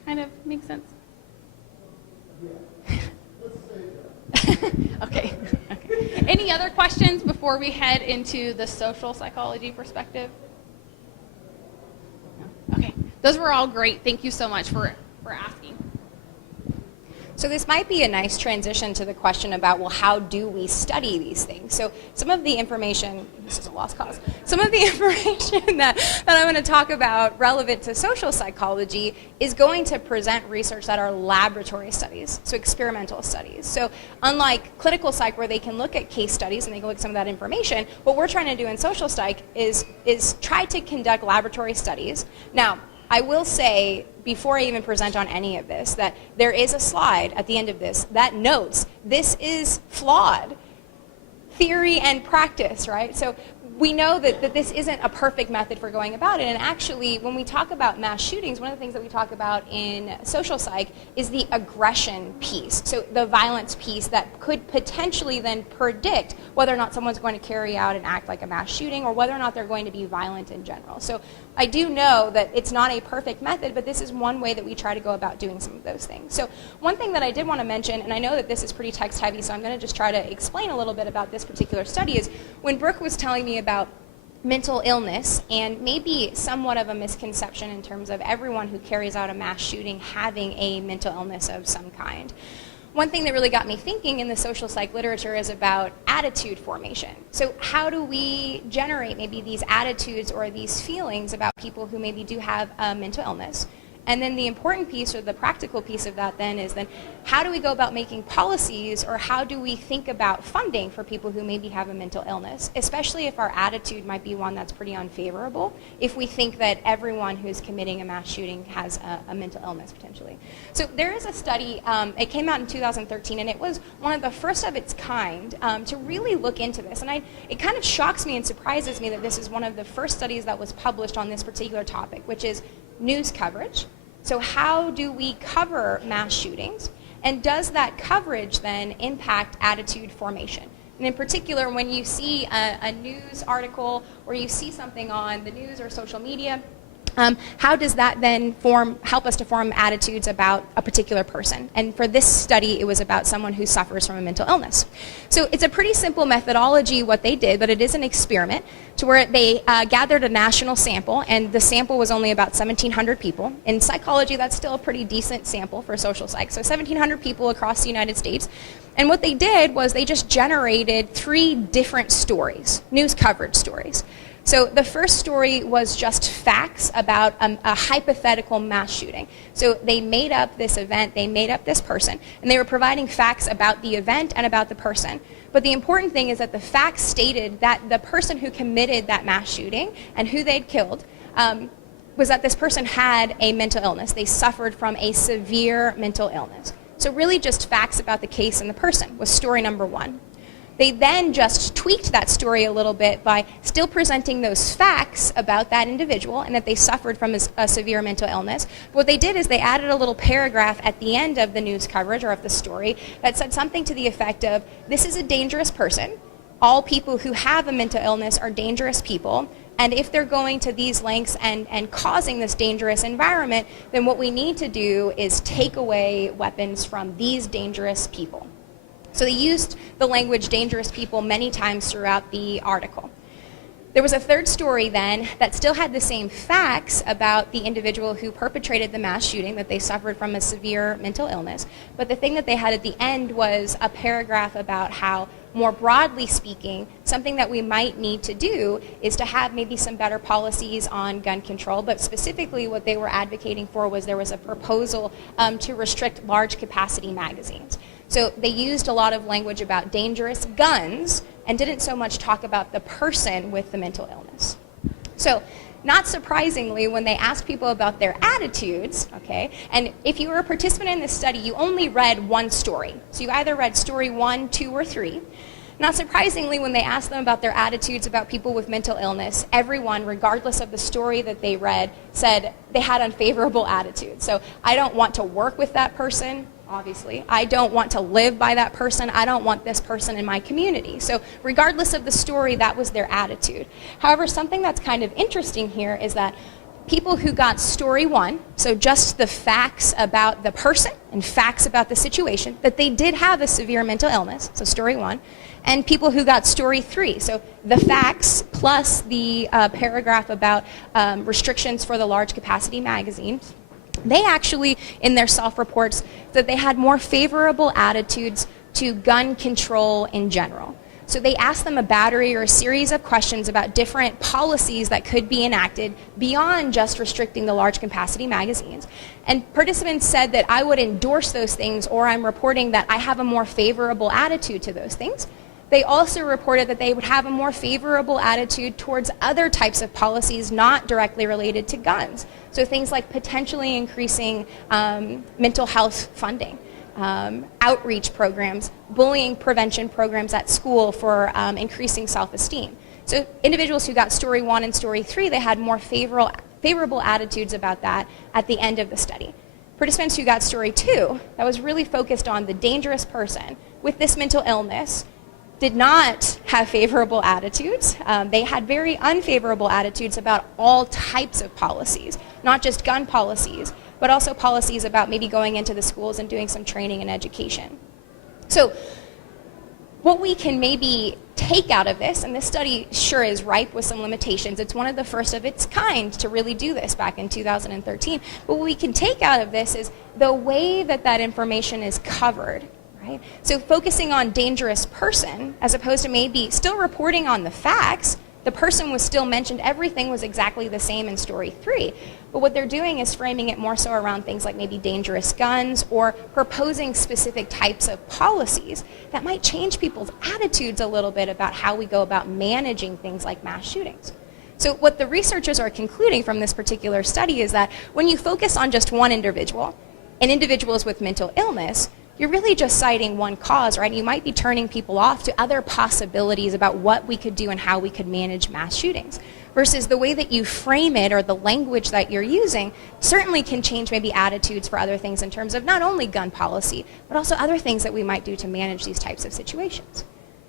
kind of make sense? Okay. Any other questions before we head into the social psychology perspective? No? Okay. Those were all great. Thank you so much for asking. So this might be a nice transition to the question about, well, how do we study these things? So some of the information, this is a lost cause, some of the information that I'm going to talk about relevant to social psychology is going to present research that are laboratory studies, so experimental studies. So unlike clinical psych where they can look at case studies and they can look at some of that information, what we're trying to do in social psych is try to conduct laboratory studies. Now, I will say, before I even present on any of this, that there is a slide at the end of this that notes this is flawed theory and practice, right? So we know that this isn't a perfect method for going about it. And actually, when we talk about mass shootings, one of the things that we talk about in social psych is the aggression piece. So the violence piece that could potentially then predict whether or not someone's going to carry out and act like a mass shooting or whether or not they're going to be violent in general. So I do know that it's not a perfect method, but this is one way that we try to go about doing some of those things. So one thing that I did want to mention, and I know that this is pretty text heavy, so I'm going to just try to explain a little bit about this particular study, is when Brooke was telling me about mental illness and maybe somewhat of a misconception in terms of everyone who carries out a mass shooting having a mental illness of some kind. One thing that really got me thinking in the social psych literature is about attitude formation. So how do we generate maybe these attitudes or these feelings about people who maybe do have a mental illness? And then the important piece or the practical piece of that then is then how do we go about making policies or how do we think about funding for people who maybe have a mental illness, especially if our attitude might be one that's pretty unfavorable, if we think that everyone who's committing a mass shooting has a mental illness potentially. So there is a study, it came out in 2013, and it was one of the first of its kind to really look into this. And it kind of shocks me and surprises me that this is one of the first studies that was published on this particular topic, which is news coverage. So how do we cover mass shootings? And does that coverage then impact attitude formation? And in particular, when you see a news article or you see something on the news or social media, how does that then help us to form attitudes about a particular person? And for this study, it was about someone who suffers from a mental illness. So it's a pretty simple methodology what they did, but it is an experiment to where they gathered a national sample, and the sample was only about 1,700 people. In psychology, that's still a pretty decent sample for social psych. So 1,700 people across the United States. And what they did was they just generated 3 different stories, news coverage stories. So the first story was just facts about a hypothetical mass shooting. So they made up this event, they made up this person, and they were providing facts about the event and about the person. But the important thing is that the facts stated that the person who committed that mass shooting and who they'd killed was that this person had a mental illness. They suffered from a severe mental illness. So really just facts about the case and the person was story number 1. They then just tweaked that story a little bit by still presenting those facts about that individual and that they suffered from a severe mental illness. But what they did is they added a little paragraph at the end of the news coverage or of the story that said something to the effect of, this is a dangerous person. All people who have a mental illness are dangerous people. And if they're going to these lengths and causing this dangerous environment, then what we need to do is take away weapons from these dangerous people. So they used the language dangerous people many times throughout the article. There was a third story then that still had the same facts about the individual who perpetrated the mass shooting, that they suffered from a severe mental illness. But the thing that they had at the end was a paragraph about how, more broadly speaking, something that we might need to do is to have maybe some better policies on gun control. But specifically what they were advocating for was there was a proposal to restrict large capacity magazines. So they used a lot of language about dangerous guns and didn't so much talk about the person with the mental illness. So not surprisingly, when they asked people about their attitudes, okay, and if you were a participant in this study, you only read one story. So you either read story 1, 2, or 3. Not surprisingly, when they asked them about their attitudes about people with mental illness, everyone, regardless of the story that they read, said they had unfavorable attitudes. So I don't want to work with that person, obviously. I don't want to live by that person. I don't want this person in my community. So regardless of the story, that was their attitude. However, something that's kind of interesting here is that people who got story 1, so just the facts about the person and facts about the situation, that they did have a severe mental illness, so story 1, and people who got story 3, so the facts plus the paragraph about restrictions for the large capacity magazines, they actually, in their self-reports, that they had more favorable attitudes to gun control in general. So they asked them a battery or a series of questions about different policies that could be enacted beyond just restricting the large capacity magazines. And participants said that I would endorse those things, or I'm reporting that I have a more favorable attitude to those things. They also reported that they would have a more favorable attitude towards other types of policies not directly related to guns. So things like potentially increasing mental health funding, outreach programs, bullying prevention programs at school for increasing self-esteem. So individuals who got story 1 and story 3, they had more favorable attitudes about that at the end of the study. Participants who got story 2, that was really focused on the dangerous person with this mental illness, did not have favorable attitudes. They had very unfavorable attitudes about all types of policies, not just gun policies, but also policies about maybe going into the schools and doing some training and education. So what we can maybe take out of this, and this study sure is ripe with some limitations. It's one of the first of its kind to really do this back in 2013. But what we can take out of this is the way that that information is covered. Right? So focusing on dangerous person, as opposed to maybe still reporting on the facts, the person was still mentioned, everything was exactly the same in story 3. But what they're doing is framing it more so around things like maybe dangerous guns or proposing specific types of policies that might change people's attitudes a little bit about how we go about managing things like mass shootings. So what the researchers are concluding from this particular study is that when you focus on just one individual, and individuals with mental illness, you're really just citing one cause, right? You might be turning people off to other possibilities about what we could do and how we could manage mass shootings. Versus the way that you frame it or the language that you're using certainly can change maybe attitudes for other things in terms of not only gun policy, but also other things that we might do to manage these types of situations.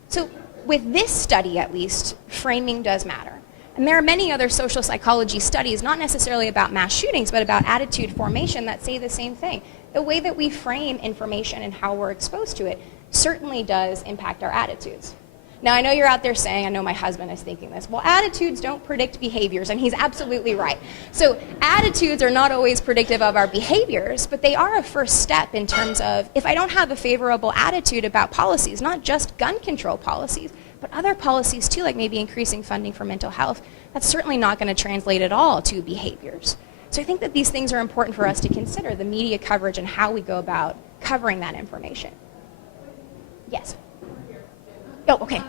So with this study, at least, framing does matter. And there are many other social psychology studies, not necessarily about mass shootings, but about attitude formation that say the same thing. The way that we frame information and how we're exposed to it certainly does impact our attitudes. Now, I know you're out there saying, I know my husband is thinking this, well, attitudes don't predict behaviors, and he's absolutely right. So attitudes are not always predictive of our behaviors, but they are a first step in terms of, if I don't have a favorable attitude about policies, not just gun control policies, but other policies too, like maybe increasing funding for mental health, that's certainly not going to translate at all to behaviors. So I think that these things are important for us to consider, the media coverage and how we go about covering that information. Yes? Oh, okay.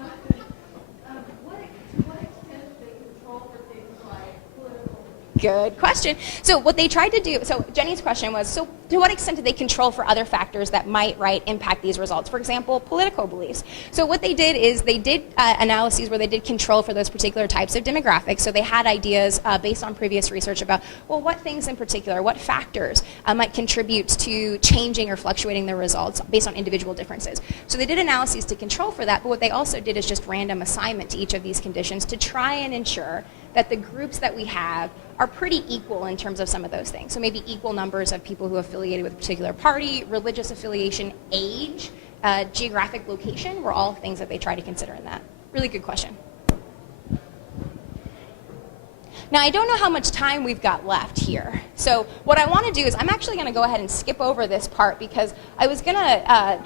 What extent do they control for things like political? Good question. So what they tried to do, so Jenny's question was, so to what extent do they control for other factors that might, right, impact these results? For example, political beliefs. So what they did is they did analyses where they did control for those particular types of demographics. So they had ideas based on previous research about, well, what things in particular, what factors might contribute to changing or fluctuating their results based on individual differences. So they did analyses to control for that, but what they also did is just random assignment to each of these conditions to try and ensure that the groups that we have are pretty equal in terms of some of those things. So maybe equal numbers of people who are affiliated with a particular party, religious affiliation, age, geographic location were all things that they try to consider in that. Really good question. Now, I don't know how much time we've got left here. So what I want to do is I'm actually going to go ahead and skip over this part because I was going to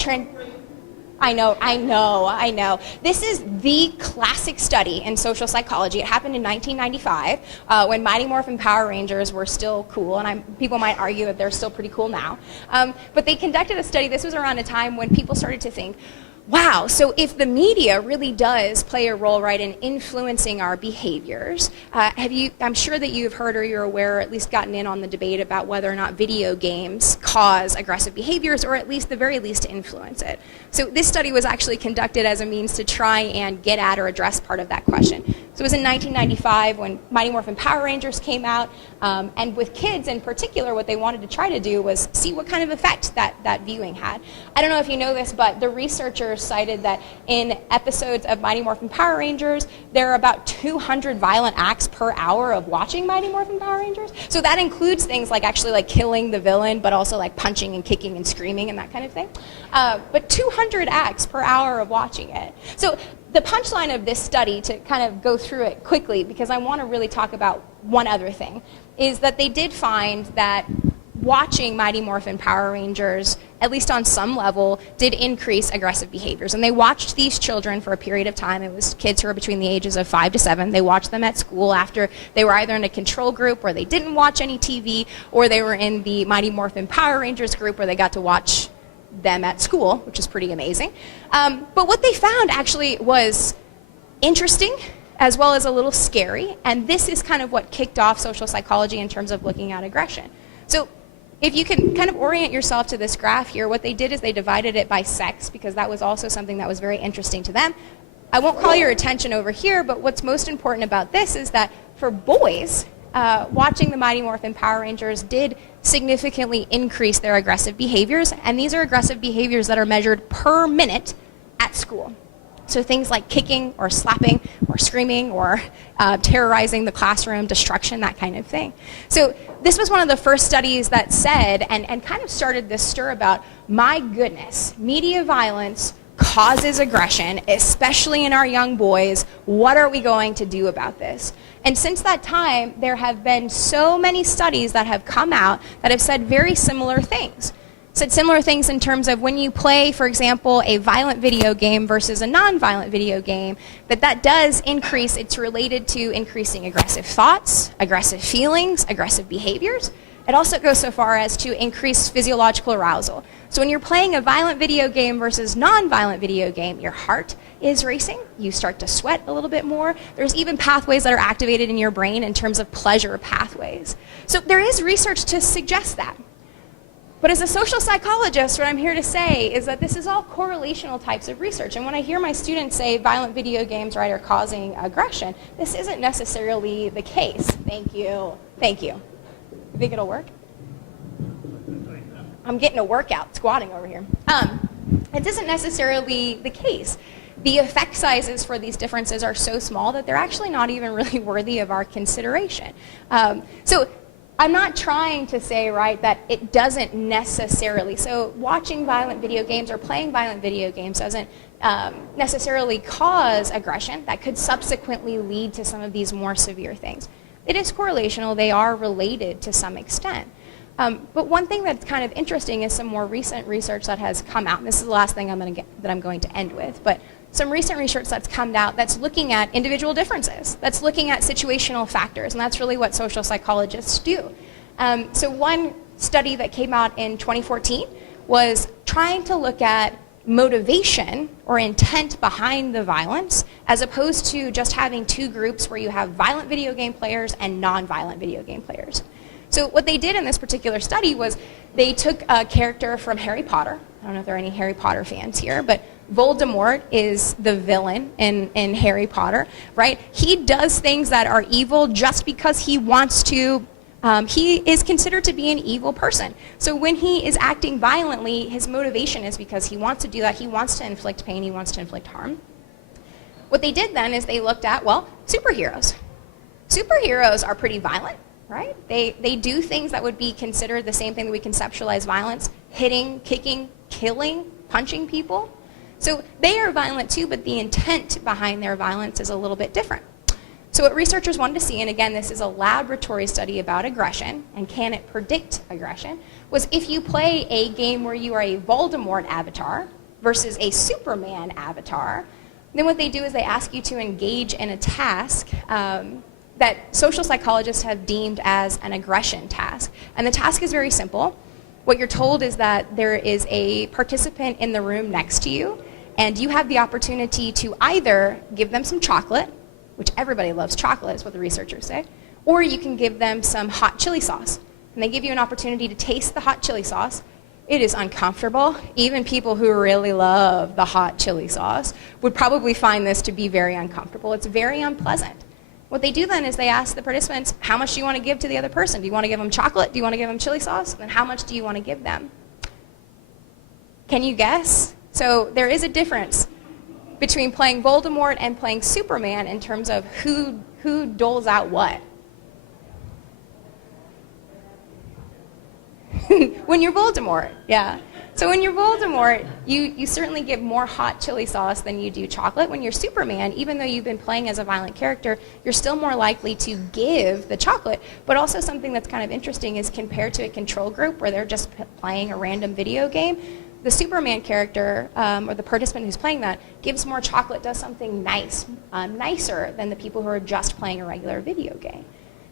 I know. This is the classic study in social psychology. It happened in 1995 when Mighty Morphin Power Rangers were still cool, and people might argue that they're still pretty cool now. But they conducted a study. This was around a time when people started to think, wow, so if the media really does play a role, right, in influencing our behaviors, I'm sure that you've heard or you're aware or at least gotten in on the debate about whether or not video games cause aggressive behaviors or at least the very least influence it. So this study was actually conducted as a means to try and get at or address part of that question. So it was in 1995 when Mighty Morphin Power Rangers came out, and with kids in particular, what they wanted to try to do was see what kind of effect that viewing had. I don't know if you know this, but the researchers cited that in episodes of Mighty Morphin Power Rangers, there are about 200 violent acts per hour of watching Mighty Morphin Power Rangers. So that includes things like actually like killing the villain, but also like punching and kicking and screaming and that kind of thing. But 200 acts per hour of watching it. So the punchline of this study, to kind of go through it quickly, because I want to really talk about one other thing, is that they did find that watching Mighty Morphin Power Rangers, at least on some level, did increase aggressive behaviors. And they watched these children for a period of time. It was kids who were between the ages of 5 to 7. They watched them at school after they were either in a control group where they didn't watch any TV, or they were in the Mighty Morphin Power Rangers group where they got to watch them at school, which is pretty amazing. But what they found actually was interesting as well as a little scary, and this is kind of what kicked off social psychology in terms of looking at aggression. So if you can kind of orient yourself to this graph here, what they did is they divided it by sex, because that was also something that was very interesting to them. I won't call your attention over here, but what's most important about this is that for boys, watching the Mighty Morphin Power Rangers did significantly increase their aggressive behaviors, and these are aggressive behaviors that are measured per minute at school. So things like kicking or slapping or screaming or terrorizing the classroom, destruction, that kind of thing. So this was one of the first studies that said, and kind of started this stir about, my goodness, media violence causes aggression, especially in our young boys. What are we going to do about this? And since that time, there have been so many studies that have come out that have said very similar things. Said similar things in terms of when you play, for example, a violent video game versus a non-violent video game, that does increase, it's related to increasing aggressive thoughts, aggressive feelings, aggressive behaviors. It also goes so far as to increase physiological arousal. So when you're playing a violent video game versus non-violent video game, your heart is racing, you start to sweat a little bit more. There's even pathways that are activated in your brain in terms of pleasure pathways. So there is research to suggest that. But as a social psychologist, what I'm here to say is that this is all correlational types of research. And when I hear my students say violent video games, right, are causing aggression, this isn't necessarily the case. Thank you. Thank you. You think it'll work? I'm getting a workout squatting over here. It isn't necessarily the case. The effect sizes for these differences are so small that they're actually not even really worthy of our consideration. So I'm not trying to say, right, that it doesn't necessarily, so watching violent video games or playing violent video games doesn't necessarily cause aggression. That could subsequently lead to some of these more severe things. It is correlational. They are related to some extent. But one thing that's kind of interesting is some more recent research that has come out, and this is the last thing that I'm going to end with, but some recent research that's come out that's looking at individual differences, that's looking at situational factors, and that's really what social psychologists do. So one study that came out in 2014 was trying to look at motivation or intent behind the violence, as opposed to just having two groups where you have violent video game players and non-violent video game players. So what they did in this particular study was they took a character from Harry Potter. I don't know if there are any Harry Potter fans here, but Voldemort is the villain in Harry Potter, right? He does things that are evil just because he wants to. He is considered to be an evil person. So when he is acting violently, his motivation is because he wants to do that. He wants to inflict pain. He wants to inflict harm. What they did then is they looked at, well, superheroes. Superheroes are pretty violent, right? They do things that would be considered the same thing that we conceptualize violence: hitting, kicking, killing, punching people. So they are violent too, but the intent behind their violence is a little bit different. So what researchers wanted to see, and again, this is a laboratory study about aggression, and can it predict aggression, was if you play a game where you are a Voldemort avatar versus a Superman avatar, then what they do is they ask you to engage in a task that social psychologists have deemed as an aggression task. And the task is very simple. What you're told is that there is a participant in the room next to you, And you have the opportunity to either give them some chocolate, which everybody loves chocolate, is what the researchers say, or you can give them some hot chili sauce. And they give you an opportunity to taste the hot chili sauce. It is uncomfortable. Even people who really love the hot chili sauce would probably find this to be very uncomfortable. It's very unpleasant. What they do then is they ask the participants, how much do you want to give to the other person? Do you want to give them chocolate? Do you want to give them chili sauce? And how much do you want to give them? Can you guess? So there is a difference between playing Voldemort and playing Superman in terms of who doles out what. When you're Voldemort, yeah. So when you're Voldemort, you certainly give more hot chili sauce than you do chocolate. When you're Superman, even though you've been playing as a violent character, you're still more likely to give the chocolate. But also something that's kind of interesting is compared to a control group where they're just playing a random video game, the Superman character, or the participant who's playing that, gives more chocolate, does something nice, nicer than the people who are just playing a regular video game.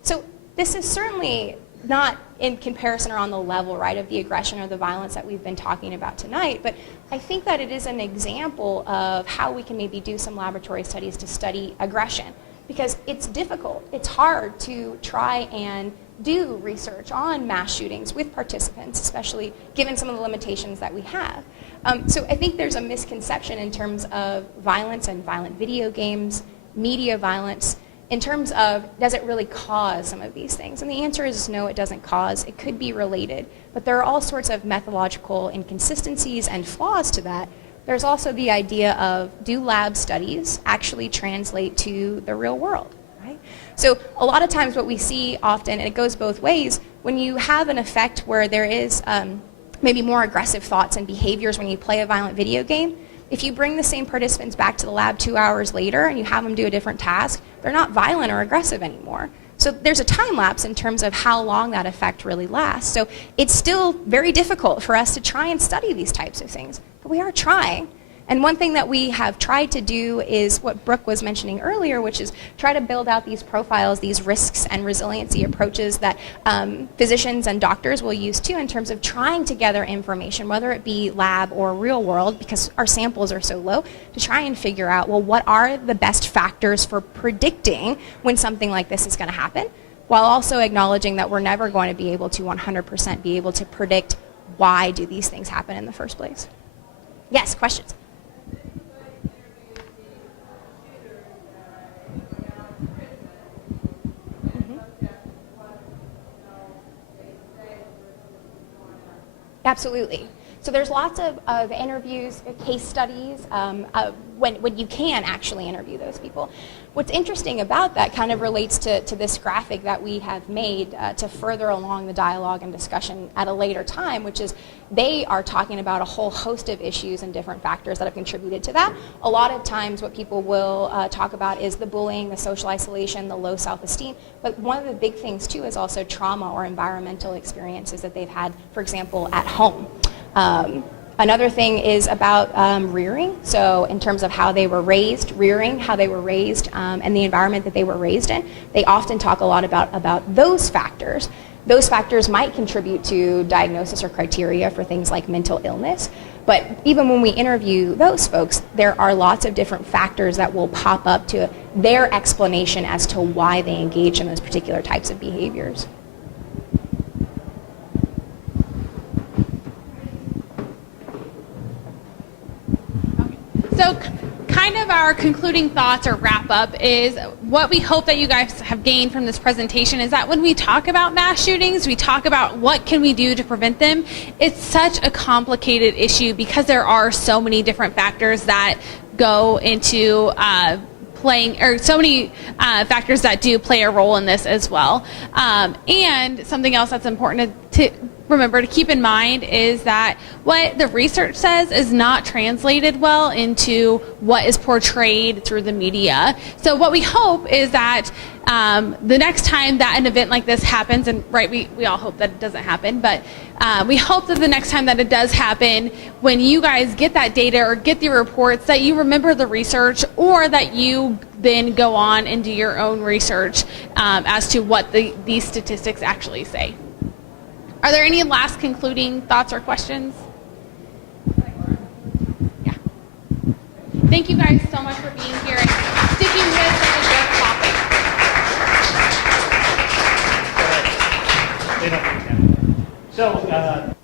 So this is certainly not in comparison or on the level, right, of the aggression or the violence that we've been talking about tonight, but I think that it is an example of how we can maybe do some laboratory studies to study aggression, because it's difficult. It's hard to try and do research on mass shootings with participants, especially given some of the limitations that we have. So I think there's a misconception in terms of violence and violent video games, media violence, in terms of, does it really cause some of these things? And the answer is no, it doesn't cause. It could be related, but there are all sorts of methodological inconsistencies and flaws to that. There's also the idea of, do lab studies actually translate to the real world, right? So a lot of times what we see often, and it goes both ways, when you have an effect where there is maybe more aggressive thoughts and behaviors when you play a violent video game, if you bring the same participants back to the lab 2 hours later and you have them do a different task, they're not violent or aggressive anymore. So there's a time lapse in terms of how long that effect really lasts. So it's still very difficult for us to try and study these types of things, but we are trying. And one thing that we have tried to do is what Brooke was mentioning earlier, which is try to build out these profiles, these risks and resiliency approaches that physicians and doctors will use too in terms of trying to gather information, whether it be lab or real world, because our samples are so low, to try and figure out, well, what are the best factors for predicting when something like this is going to happen, while also acknowledging that we're never going to be able to 100% be able to predict why do these things happen in the first place. Yes, questions? Absolutely. So there's lots of interviews, case studies, when you can actually interview those people. What's interesting about that kind of relates to this graphic that we have made to further along the dialogue and discussion at a later time, which is they are talking about a whole host of issues and different factors that have contributed to that. A lot of times what people will talk about is the bullying, the social isolation, the low self-esteem, but one of the big things too is also trauma or environmental experiences that they've had, for example, at home. Another thing is about rearing, so in terms of how they were raised, rearing, how they were raised, and the environment that they were raised in. They often talk a lot about those factors. Those factors might contribute to diagnosis or criteria for things like mental illness, but even when we interview those folks, there are lots of different factors that will pop up to their explanation as to why they engage in those particular types of behaviors. So kind of our concluding thoughts or wrap up is what we hope that you guys have gained from this presentation is that when we talk about mass shootings, we talk about what can we do to prevent them. It's such a complicated issue because there are so many different factors that go into playing, or so many factors that do play a role in this as well. And something else that's important to remember to keep in mind is that what the research says is not translated well into what is portrayed through the media. So what we hope is that the next time that an event like this happens, and right, we all hope that it doesn't happen, but we hope that the next time that it does happen, when you guys get that data or get the reports, that you remember the research, or that you then go on and do your own research as to what these statistics actually say. Are there any last concluding thoughts or questions? Yeah. Thank you guys so much for being here and sticking with such a good topic. They don't need that. So,